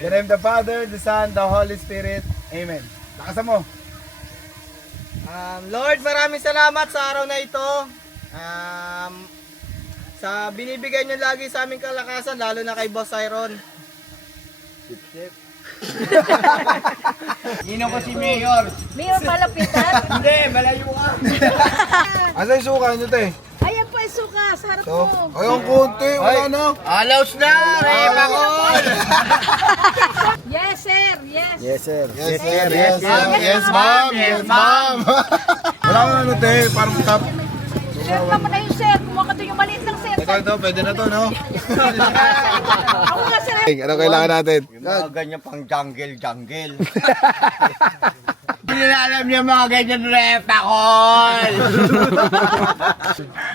In the name of the Father, the Son, the Holy Spirit. Amen. Lakasan mo. Lord, maraming salamat sa araw na ito. Sa binibigay niyo lagi sa aming kalakasan, lalo na kay Boss Iron. Nino ko si Mayor. Mayor malapitan? Hindi, malayo ka. Asa yung suka nyo, te? Ayan po yung suka, sa harap So, mo. ayong konti, wala na. Alaus na! Repakol! Yes, sir. Yes. Yes, sir. Yes, sir. Yes, ma'am. Yes, ma'am. Yes, ma'am. Wala ka ano, te. Parang top. Sir naman na yun, sir. Kumuha ka doon yung maliit lang, sir. Ito, pwede na to, no? Ako nga, sir. Ano kailangan natin? Yung mga ganyan pang jungle. Hindi nila alam yung mga ganyan repakol!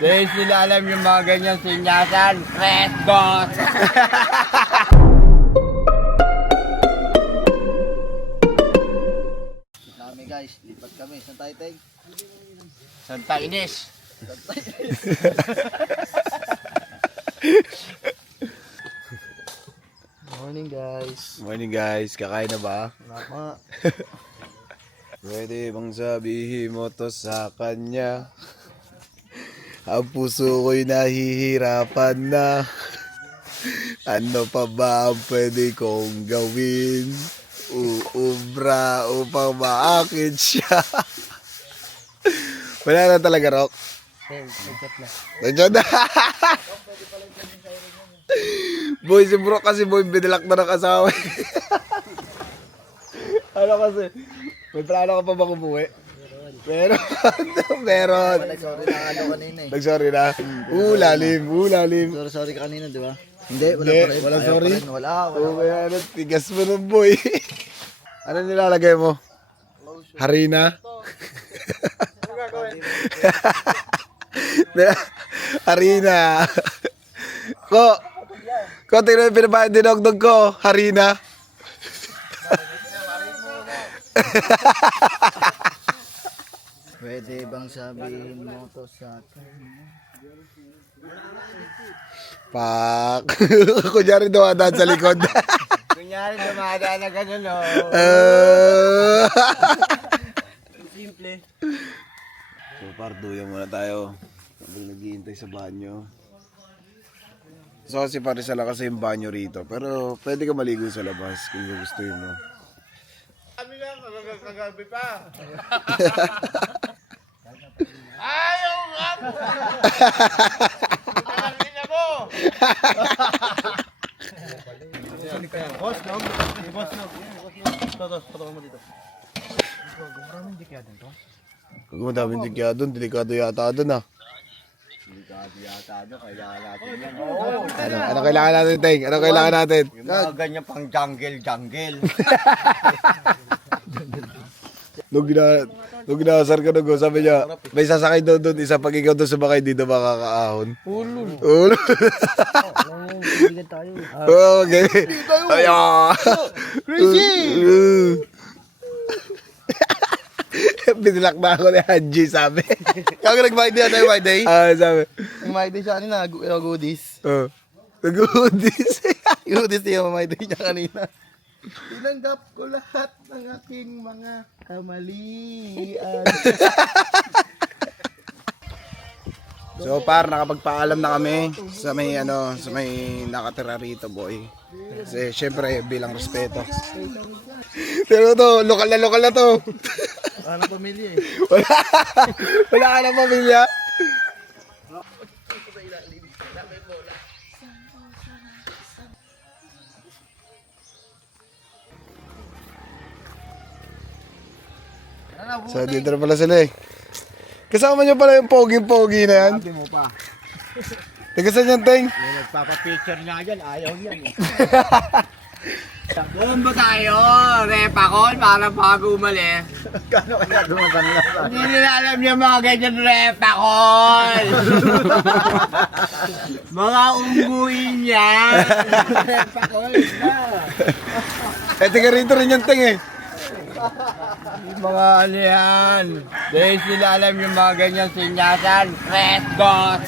Dahil nila alam yung mga ganyan sinyasan, resdos! Kami guys, lipat kami. Saan tayo, Teng? Santa Ines! Morning guys. Morning, guys. Kakain na ba? Lama. Pwede bang sabihin mo to sa kanya? Ang puso ko'y nahihirapan na. Ano pa ba ang pwede kong gawin? Uubra upang maakit siya. Wala na talaga, Rock. Nandiyan na. Boy, si Bro kasi boy, binilak na ng asawa. Ano kasi? May plano ka pa ba kumuwi? Meron. Meron. Sorry na ano kanina eh. Nag-sorry na. Lalim. Sorry ka kanina, di ba? Hindi, wala Hindi, pa rin. wala Ayaw sorry. pa rin. Wala. Kaya ano, tigas mo nun, boy. Ano nilalagay mo? Harina? Harina. Tingnan yung pinapain dinogdog ko. Harina. Pwede bang sabihin mo to sa akin? Pak. Kunyari dumadaan sa likod. Kunyari dumadaan na gano'n, no? Simple. So, parduyan muna tayo. Habang naghihintay sa banyo. So, kasi parisa lang kasi yung banyo rito. Pero, pwede ka maligo sa labas kung gusto mo. Kami lang, kagabi pa. Ayaw nga! Ayaw na mo! Boss, no? Boss, no? Ito, patawa mo dito. Maraming dikyado to. Kung madaming digya doon, delikado yata doon ah. Delikado yata, kailangan natin yan. Ano kailangan natin, Teng? Ano kailangan natin? Yung mga ganyan pang jungle. Nung ginasar ka nung sabi niya, may sasakay daw doon, isa pag ikaw doon sumakay, di na makakaahon. Ulo. Kaibigan tayo. Okay. Ayaw. Crazy! Binilak na ako ni Hanji, sabi. Kaya nag-buy day tayo, buy day? Sabi. Nag-buy day siya kanina, goodies. Nag-uudis. Goodies niya, may day niya kanina. Tinanggap ko lahat ng aking mga kamalian. So par, nakapagpaalam na kami sa may sa may nakatira rito, boy. Kasi syempre bilang respeto. Pero to, lokal na to. Ano pamilya eh? Wala ka ng pamilya. So dito na pala sila eh. Kasama niyo pala yung pogi-pogi na yan. Sabi mo pa. Taga saan yan, Teng? May nagpapapicture nga dyan, ayaw yan eh. Doon ba tayo? Repakol, para bago umalis. Kano kaya dumasan lang? Hindi nila alam yung mga ganyan repakol. Mga ungguin yan. Repakol na. Taga rito rin yan, Teng eh. Yung mga ano yan. Dahil sila alam yung mga ganyan sinyasan, resdos.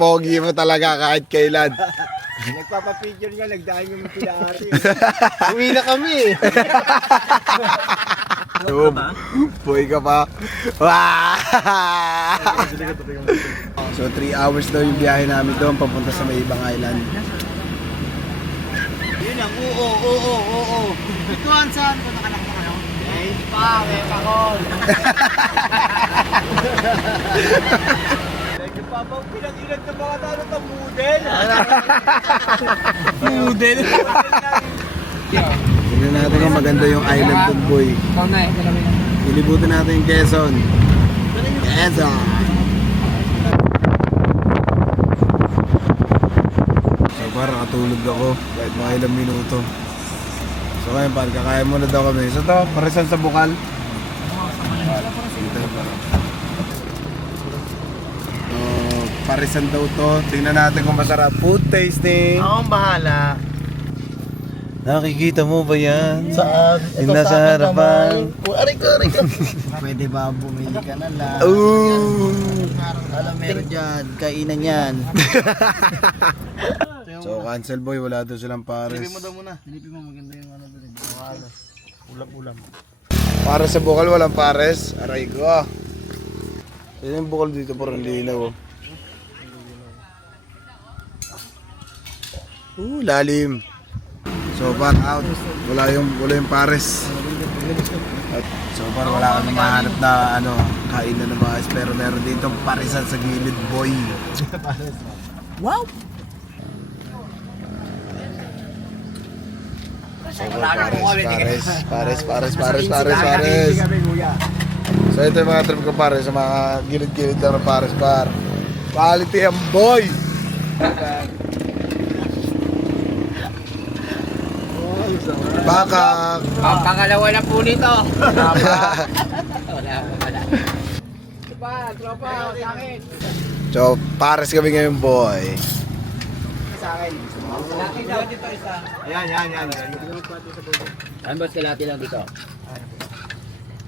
Pogi mo talaga kahit kailan. Nagpapapicture nga, nagdaan yung pinari. Uwi na kami. Boy ka pa. Wow! So 3 hours daw yung biyahe namin doon papunta sa may ibang island. Yun ang oo. Ituan saan ko nakalak na kayo? Pare, pakol. Nagpapang pinag-ilag ng mga tanong ng Moodle. Moodle? Tignan natin kung maganda yung island doon, boy. Ilibutin natin yung Quezon. Quezon! So parang katulog ako kahit mga ilang minuto. So ngayon pare, kakain muna daw kami. So to, parisan sa bukal. So, parisan daw to. Tingnan natin kung masarap. Food tasting. Ako ang bahala. Nakikita mo ba yan? Saan? Yung nasa harapan. Aray ko. Pwede ba bumili ka na lang? Ooh! Alam, meron dyan. Kainan yan. So cancel boy, wala doon silang pares. Silipin mo daw muna. Silipin mo, maganda yung ano doon. Ulam-ulam. Para sa bukal walang pares. Aray ko. Yan yung bukal dito parang linaw. Lalim. So far out. Wala yung pares. At so far wala kami mahanap na kainan ng mga pero meron dito parisan sa gilid boy. Wow! So pares. So ito yung mga trip ko pares sa mga gilid-gilid lang ng pares bar. Quality ang boy! Baka Ang pangalawa na po nito. Wala. Tropa, sa akin. So pares kami ngayon boy. Sa akin. Kalati daw dito isa. Yan. Ano ba kalati lang dito?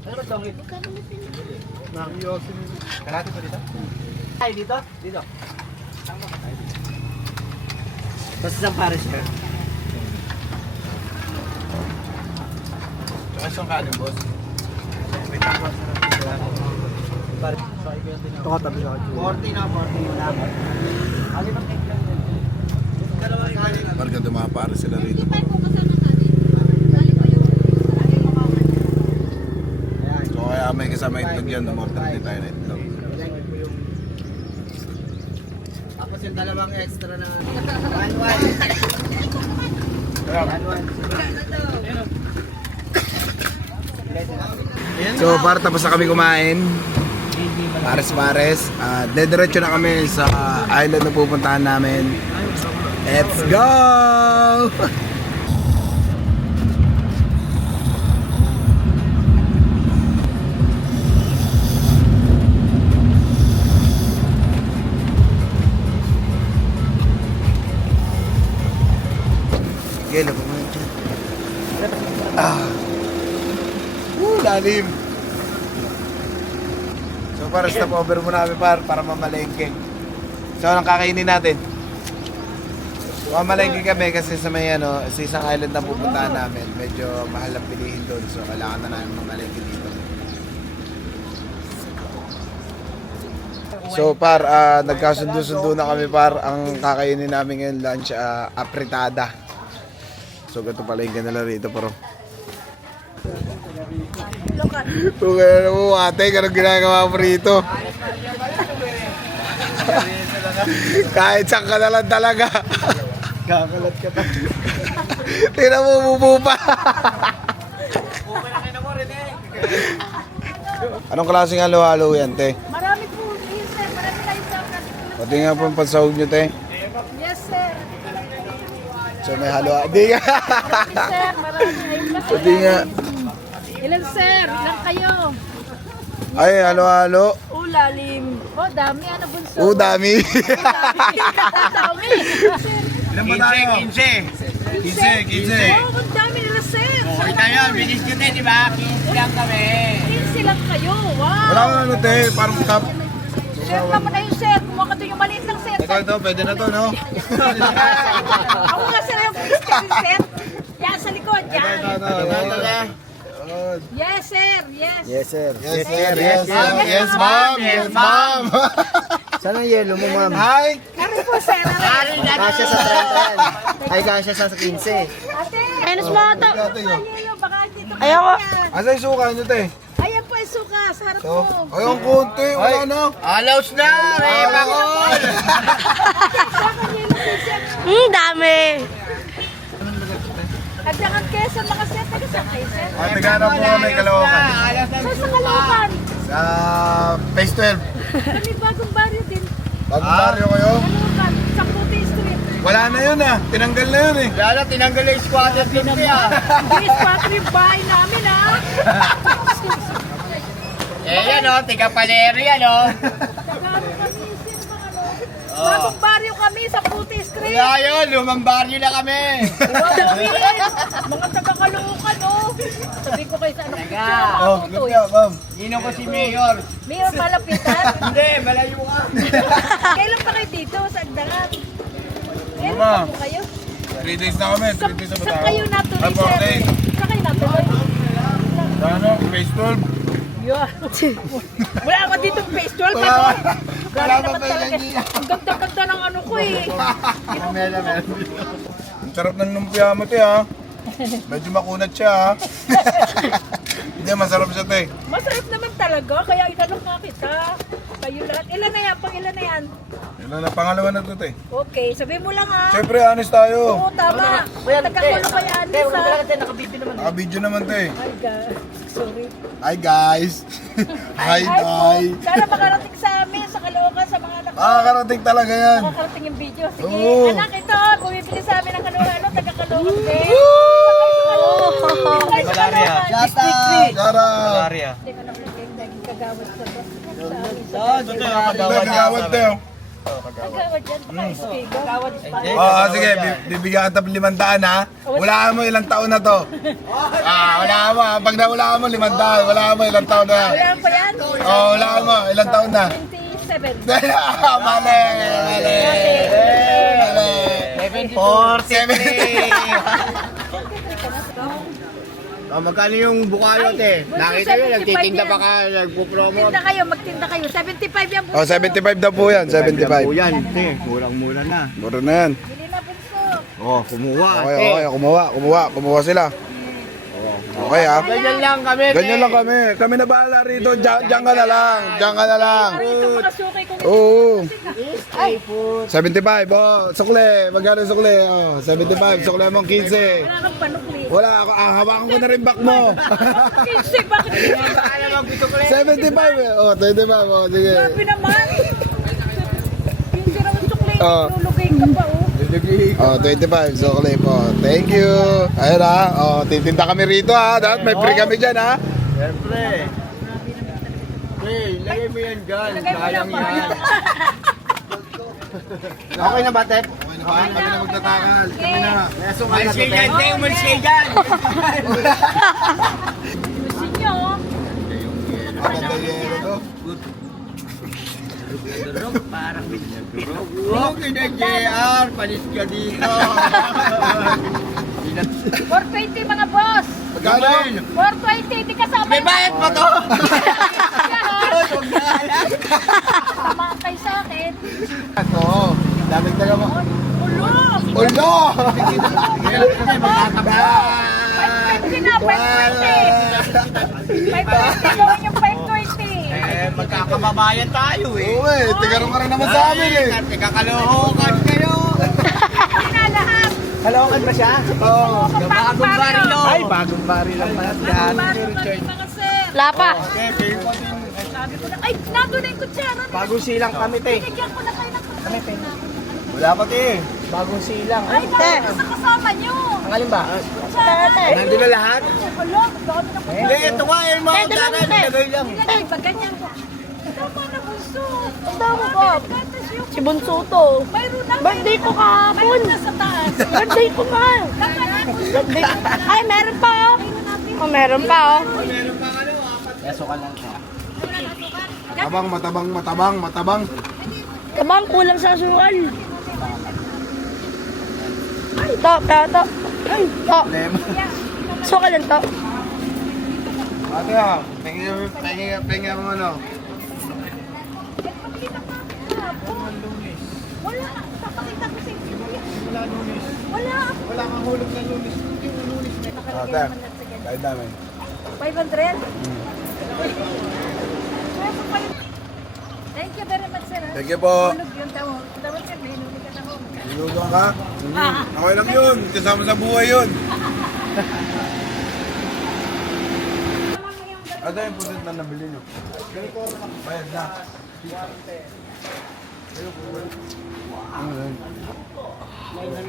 Ano ba tawag? Kalati pa dito? Ay, dito? Dito. Tapos isang pares ka. Saan ka din, boss? Ito ka tabi ako. 40 na. Parang dumapares sila rito. So kaya may kasama itlog yan, umorder din tayo na itlog. Tapos yung dalawang extra na 1-1. So para tapos na kami kumain. Pares. Dediretso na kami sa island na pupuntahan namin. Let's go! Sige, lapag mo dyan. Lalim. So para stop over muna kami para mamalengke. So anong kakainin natin? Mamalengke kami kasi sa may sa isang island na pupuntahan namin. Medyo mahal ang pilihin doon. So kailangan na namin mamalengke dito. So nagkasundo-sundo na kami ang kakainin namin ngayon lunch apritada. So ganito palengke nila rito pero kung ano mo ate, ganun ginagawa mo rito. Kahit saan ka na lang talaga. Kakalat ka pa. Tingnan mo, bubupa. Anong klaseng halo-halo yan, te? Marami po, yes sir. Marami tayo sa Pati nga po ang pansahog nyo, te. Yes sir. So may halo-halo. Hindi nga. Marami sir. Marami. Ayun lang Pati nga. Ilan sir? Ilan kayo? Ay, halo-halo. Lalim. Oh, dami. Ano bunso? Dami. Dami. Ilan ba tayo? 15. Oh, ang dami nila sir. Okay tayo, bilis nyo din, di ba? 15 lang kami. 15 lang kayo. Wow. Wala ka te, parang top. Sir naman na yun, sir. Kumuha ka doon yung maliit lang, sir. Ito, pwede na to, no? Ako nga, sir, yung physical, sir. Yan, sa likod, yan. Yes, sir. Yes. Yes, sir. Yes, sir. Yes, ma'am. Yes, ma'am. Yes, ma'am. Saan ang yelo mo, ma'am? Hi. Kami po, sir. Kasya sa 30 yan. Ay, kasya sa 15. Ate. Ayos mo ito. Ayun, baka dito ka. Ayaw ko. Asa yung suka nyo, te? Ayan po, yung suka. Sa harap Ito. mo. Ay, ang konti. Wala na. Alaws na! May bakol! Dami. At yan ang Quezon, mga sir. Taga saan kayo, sir? Tigana po kami, Caloocan. Saan sa Caloocan? Sa Phase 12. Kami bagong baryo din. Bagong baryo kayo? Caloocan, sa Puti Street. Wala na yun ah. Tinanggal na yun eh. Lala, tinanggal yung squatter din niya. Hindi, spot yung bahay namin, ha? Eh, yan o, tiga Paleri yan o. Nagano kami, sir, mga ano. Bagong baryo kami sa Puti Street. Wala yun, lumang baryo na kami. Mga taga-Caloocan, oh. Sabi ko kayo sa ano, Oh, picture, ganda, ma'am. Nino ko si Mayor. Mayor Malapitan. Hindi, malayo ka. Kailan pa kayo dito sa Agdangan? Kailan Mama. pa po kayo? 3 days na kami. 3 days na ba Saan tayo? kayo natuloy, Ay, 4 sir? days. Saan kayo natuloy? Sa ano? Phase 12. Yun. Wala ako dito face 12 Wala. ako. Wala Grabe pa naman pa talaga. yan, Ang ganda-ganda ng ano ko eh. Ang sarap ng lumpia mo, te, ha? Medyo makunat siya, ha? Hindi, masarap siya, te. Masarap naman talaga, kaya inanong nga kita. Kayo lahat. Ilan na yan? Pang ilan na yan? Yun na, pangalawa na to, te. Okay, sabi mo lang ha. Siyempre, honest tayo. Oo, tama. Nagkakulo kayo, Anis ha. Naka-video naman, te. Ay, God. Sorry. Hi, guys. Hi, Hi Day. po. Sana makarating sa amin, sa Caloocan, sa mga anak ko. Makakarating talaga yan. Makakarating yung video. Sige, Oo. anak, ito. Bumibili sa amin ng Caloocan. Ano, taga-Caloocan din. Sakay sa Caloocan. Shout out! Tara. Hindi ko naman naging kagawad sa bus. Nagkawad, te. oh. Kagawad dyan, baka ispigo. Kagawad Oo, sige. Bibigyan kita 500, ha? Walaan mo ilang taon na to. Walaan mo. ha? Pag nawalaan mo, 500. Walaan mo ilang taon na. Wala pa yan? Walaan mo. Ilang taon na. 27. Mali. Mali. Mali. 73. Magkano yung bukayo, te? Ay, Nakita nyo, 75 nagtitinda yan. pa ka, nagpo-promote. Magtinda kayo. 75 yan. 75 daw po yan. 75. yan, te. Murang-mura na. Mura na yan. Bili na, Bunso. Oh, kumuha, Okay, te. okay. Kumuha sila. Okay, ha? Ganyan lang kami, te. Ganyan lang kami. Kami na bahala rito. Diyan ka na lang. Diyan ka na lang. Parang ito mga sukay kong Oo. Ay, 75. Oh, sukle. Magkano yung sukle? Oh, 75. Sukle mong 15. wala kang panukli. Wala ako. Hawakan ko na rin back mo. 15, bakit hindi mo ba? 75. Oh, 25. Oh, sige. Grabe naman. 15 raw ang sukli. Oh. Lulugay ka pa, oh. Oh, 25. Sukle po. Thank you. Ayun, ha. Oh, titinda kami rito, ha. Dapat may free kami dyan, ha. Siyempre. Pre, lagay mo yan dyan. Lagay mo Sayang lang pa. yan. Okay na ba, te? Okay na ba? Kami na magtatakal. Kami na. Umalis kayo dyan, te. Umalis kayo dyan. Gusto nyo, oh. Maganda yelo to. Okay na, JR. Palis ka dito. 420 mga boss. Magkano? 420, di kasama May bayad pa to. Tama kayo sa akin. Oo. Daming taga mo. Ulo! Ulo! 520 na, 520! 520 gawin yung 520! Eh, magkakababayan tayo eh. Oo eh. Tigarong ka rin naman sa amin eh. Tigakalohokan kayo. Hindi na lahat! Kalokan ba siya? Oo. Bagong baryo! Ay, bagong bari lang pala. Bagong baryo kami mga sir! Lapa. Okay, kayo po din. Sabi ko na, ay, nandun na yung kutsara! Bagong silang kami, te. Binigyan ko na kayo ng kutsara! Wala pa, te. Bagong silang. Ay, bakit sa kasama nyo? Ang alin ba? Kutsara! Nandun na lahat? Alo, dami na kutsara! Hindi, ito nga yung mga dalawang tanan. te. Tagay lang. Ilagay ba ganyan ko? Tama na, bunso! Ang dami ko. Gatas yung Si Bunso to. mayroon na! Birthday ko kahapon. Mayroon na sa taas! Birthday ko nga. Tama na! Birthday. Ay, meron pa oh. Oh, meron pa oh. Meron pa ano, apat. Peso ka lang siya. Matabang. Kabang kulang sa asukal. To. To. Sukal lang to. Ate pengi mo ano. Wala. Papakita ko sa inyo. Wala. Wala kang hulog na lunes. Yung lunes na. Ate, kahit namin. 500? Thank you very much, sir. Thank you po. Hulog yung tawag. Tawag ka, may hinuli ka na ako. Nilugong ka? Okay lang yun. Kasama sa buhay yun. Ate, yung pusit na nabili nyo. Bayad na.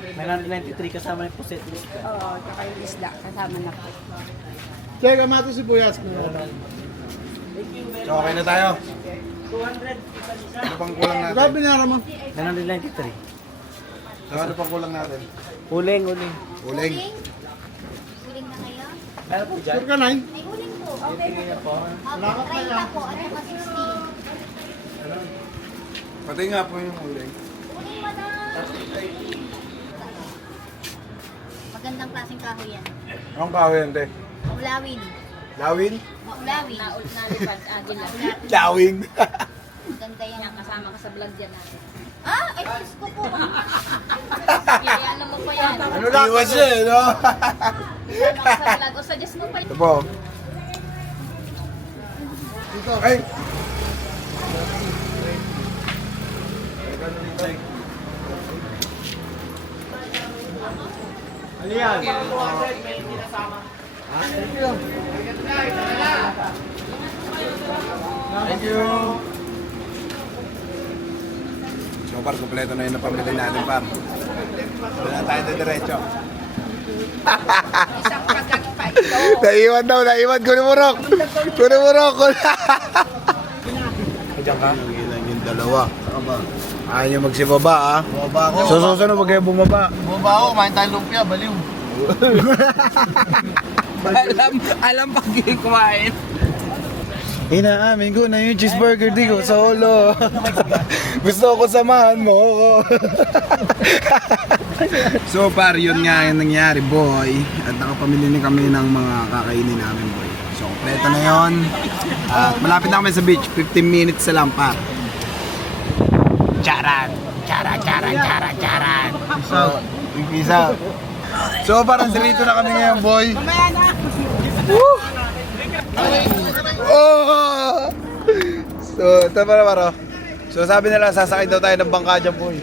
993 kasama yung puset. Oo, tsaka yung isda. Kasama na po. Check, amato si Buyas. So, okay na tayo. 200. Ano pang kulang natin? Grabe na naman. 993. So, ano pang kulang natin? Uling. Uling. Huling na kayo? Meron po dyan? Sure ka, Nay? May huling po. Okay. Opo, try na po. Ano pa 60? Pati nga po yung uling. Huling mo na. Magandang klaseng kahoy yan. Anong kahoy yan, te? Maulawin. Lawin? Maulawin. Nalipad, agil lang. Lawing. Maganda yan. Kasama ka sa vlog dyan natin. Ah, ay, Diyos ko po. Kaya alam mo pa yan. Ano lang? Iwas siya, eh, no? Kasama ka sa vlog. O suggest mo pa Ito po. Ay! Ano yan? Thank you! So, par, kompleto na yung napamili natin, par. Wala na tayo na diretso. isang kagat pa ito. Naiwan daw, naiwan. Kunimurok! Kunimurok! Diyan ka? Yung dalawa. Ayaw nyo magsibaba, ha? Bumaba ako. So, susunod wag kayo bumaba. Bumaba ako, kumain tayong lumpia, baliw. Alam pag kumain. Inaamin ko na yung cheeseburger di ko solo. Gusto ko samahan mo ako. So par, yun nga yung nangyari, boy. At nakapamili na kami ng mga kakainin namin, boy. So kompleto na yun. At malapit na kami sa beach, 15 minutes na lang, par. Charan! Charan! So, peace out. So parang dito na kami ngayon, boy. Woo! Oh! So, ito para. So, sabi nila, sasakay daw tayo ng bangka dyan, boy.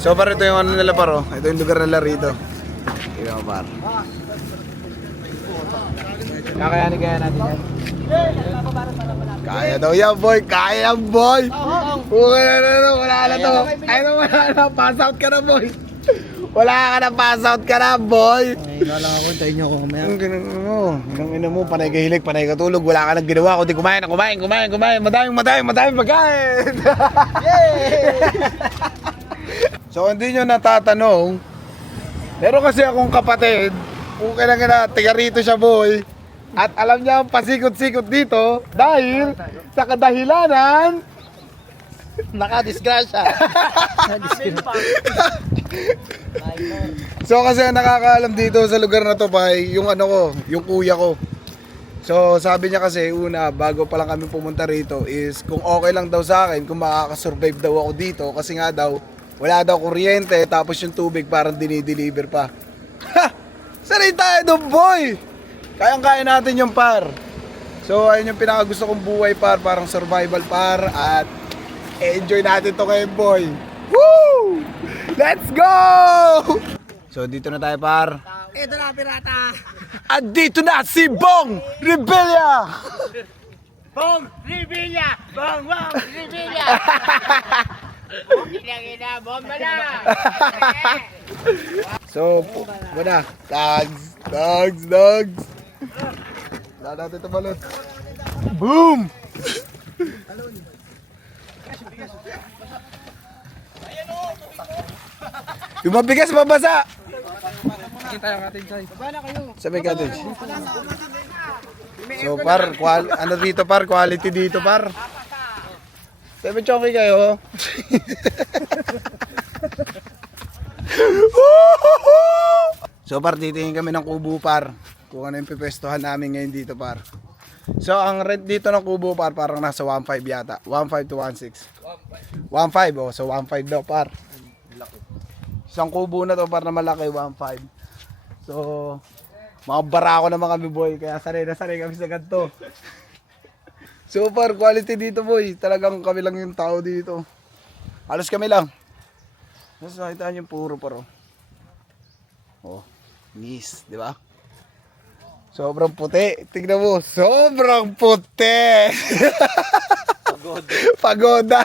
So, par, ito yung ano nila, paro. Ito yung lugar nila rito. Ito yung par. Kakayanin kaya natin yan. Kaya daw yan, boy. Kaya yan, boy. Okay na. Wala na to. Wala na. Pass out ka na, boy. Wala ka na, pass out ka na, boy. Ay, nalang ako, hintayin niyo ako mamaya. Ang ganun mo. Ang ina mo, panay kahilig, panay katulog. Wala ka nang ginawa, kundi kumain. Madaming pagkain. So, hindi nyo natatanong. Meron kasi akong kapatid. Kung kailangan na, tiga rito siya, boy. At alam niya ang pasikot-sikot dito dahil sa kadahilanan Nakadisgrasya. So kasi ang nakakaalam dito sa lugar na to pa yung ano ko, yung kuya ko. So sabi niya kasi una bago pa lang kami pumunta rito is kung okay lang daw sa akin kung makaka-survive daw ako dito kasi nga daw wala daw kuryente tapos yung tubig parang dinideliver pa. Ha! Sanay tayo doon, boy! Kayang-kaya natin yung par. So ayun yung pinakagusto kong buhay par, parang survival par at enjoy natin to ngayon, boy. Woo! Let's go! So dito na tayo, par. Ito na, pirata! At dito na si Bong Rebilla! Bong Revilla! Bong Revilla! Ina, bomba na! So, wala. Dogs. Wala natin ito balon. Boom! Yung mabigas mabasa! Kita yung ating say. Sabi ka din. So par, ano dito par, quality dito par. Sabi choki kayo. So par, titingin kami ng kubo par. Kung ano yung pipwestuhan namin ngayon dito par. So ang rent dito ng kubo par, parang nasa 1.5 yata. 1.5 to 1.6. 1.5 oh, so 1.5 daw par. Isang kubo na to par na malaki, 1.5. So, mga barako naman kami boy, kaya sanay na sanay kami sa ganito. So par, quality dito boy, talagang kami lang yung tao dito. Halos kami lang. Mas nakita niyo yung puro paro. Oh, nice, di ba? Sobrang puti. Tingnan mo, sobrang puti. Pagoda. Pagoda.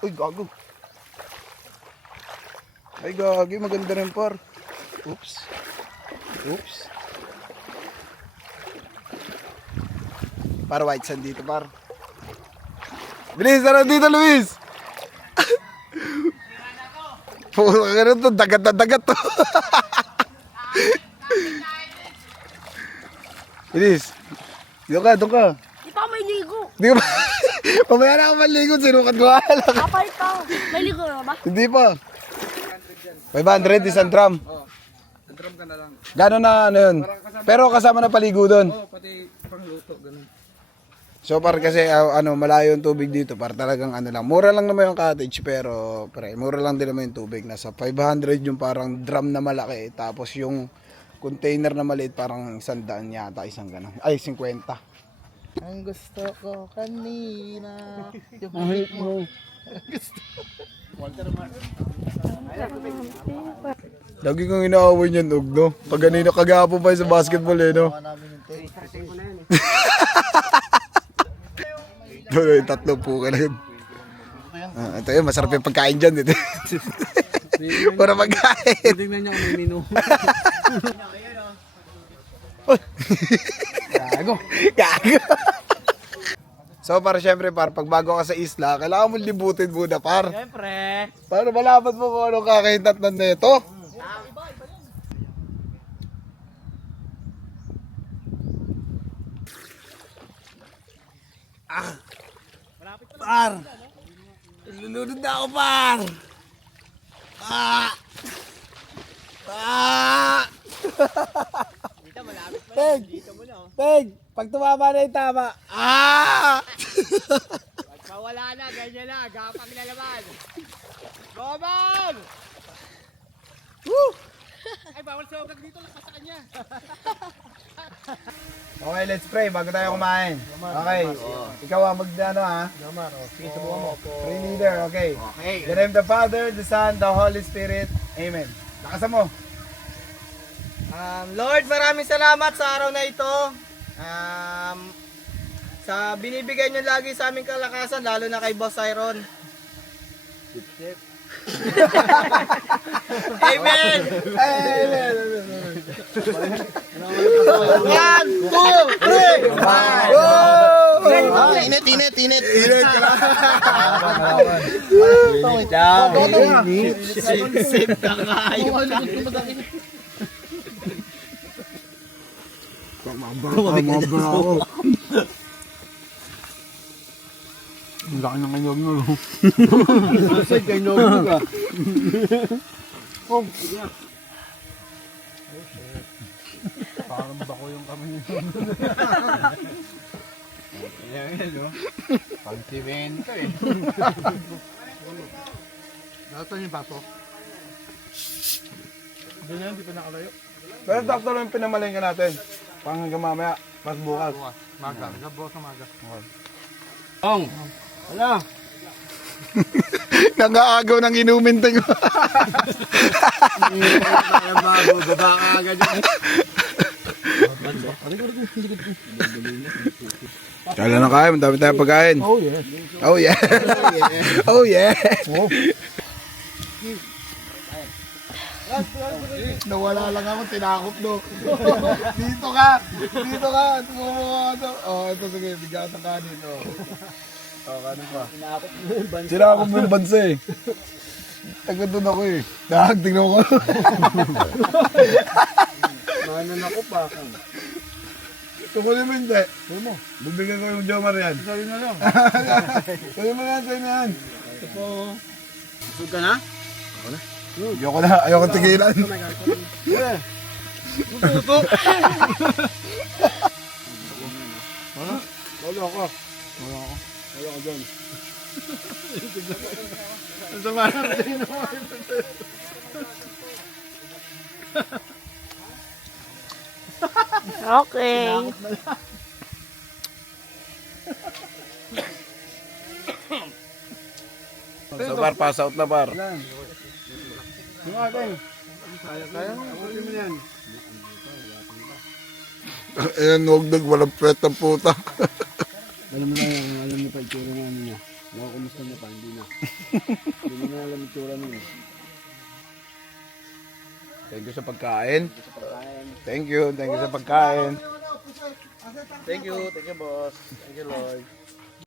Uy, gago. Ay, gagi, maganda rin par. Oops. Oops. Par white sand dito par. Bilis, tara dito Luis. Puro ka rin to, dagat na dagat to. Bilis. Doon ka. Di pa ako may ligo. Di ka ba? Pamaya na ako maligo, sinukat ko alam. Kapalit ka. May ligo na ba? Hindi pa. 500 isang drum. Drum ka na lang. Gano'n na ano yun? Pero kasama na paligo doon. Pati pangluto, ganun. So par kasi ano malayo yung tubig dito, par talagang ano lang. Mura lang naman yung cottage pero mura lang din naman yung tubig. Nasa 500 yung parang drum na malaki, tapos yung container na maliit parang 100 yata, isang ganun. Ay 50. Ang gusto ko kanina. Yung halik mo. Lagi kang inaaway niyan, Ug, no? Pag ganino kagapo pa sa basketball eh, no? Yung tatlo po ka na yun. Ito yun, masarap yung pagkain dyan. Ito. Para pagkain. Tingnan niyo kung may menu. Gago. Gago. So para syempre pag bago ka sa isla, kailangan mo libutin muna par. Siyempre. Para malaman mo kung anong kakahintatnan na ito. Par! Lulunod na ako, par! Peg! Peg! Pag tumama na yung tama. Mawala na, ganyan na. Gapang na naman. Gobang! Woo! Ay, bawal sa huwag dito. Lakas sa kanya. Okay, let's pray bago tayo kumain. Okay. Ikaw ang magdano ha. Sige, subukan mo. Pray leader, okay. Okay. In the name of the Father, the Son, the Holy Spirit. Amen. Lakasan mo. Lord, maraming salamat sa araw na ito. Sa binibigay nyo lagi sa aming kalakasan, lalo na kay Boss Iron. Amen! Amen. 1, 2, 3! Init. Sip ka kayo. Ang laki ng kanyog mo. Saan kanyog mo ka? Parang bako yung kami niyo. Ayan, no? Pag-simento eh. Nasaan yung baso? Ganyan, di pa nakalayo. Pero doktor lang pinamalinggan natin. Pang hanggang mamaya, pas bukas. Maga. Gabo sa maga. Ong! Wala! Nangaagaw ng inumin tayo. Bago, baba ka agad yun. Kala na kain, dami tayong pagkain. Oh yeah. Oh yeah. Oh yeah. Nawala lang ako, tinakot no. Dito ka. Tumumo ka. Oh, ito sige, bigyan ka ng kanin. Oh, kanin pa. Sinakop mo yung bansa eh. Taga doon ako eh. Tingnan mo ko. Manan ako pa. Tukunin mo hindi. Tukunin mo. Bibigyan ko yung Jomar yan. Sa'yo na lang. Sa'yo mo yan, sa'yo na yan. Ito po. Busog ka na? Ayoko na, ayoko tigilan. Tututok. Wala ako. Wala ako dyan. Ang sama na rin naman. Okay. So bar, pass out na bar. Yung akin. Kaya mo, kunin mo yan. Ayan, huwag walang pwet ang puta. Alam mo na yan, alam niyo pa itsura na ano niya. Kumusta niya pa, hindi na. Hindi mo na alam itsura niya. Thank you sa pagkain. Thank you sa pagkain. Thank you, boss. Thank you, Lord.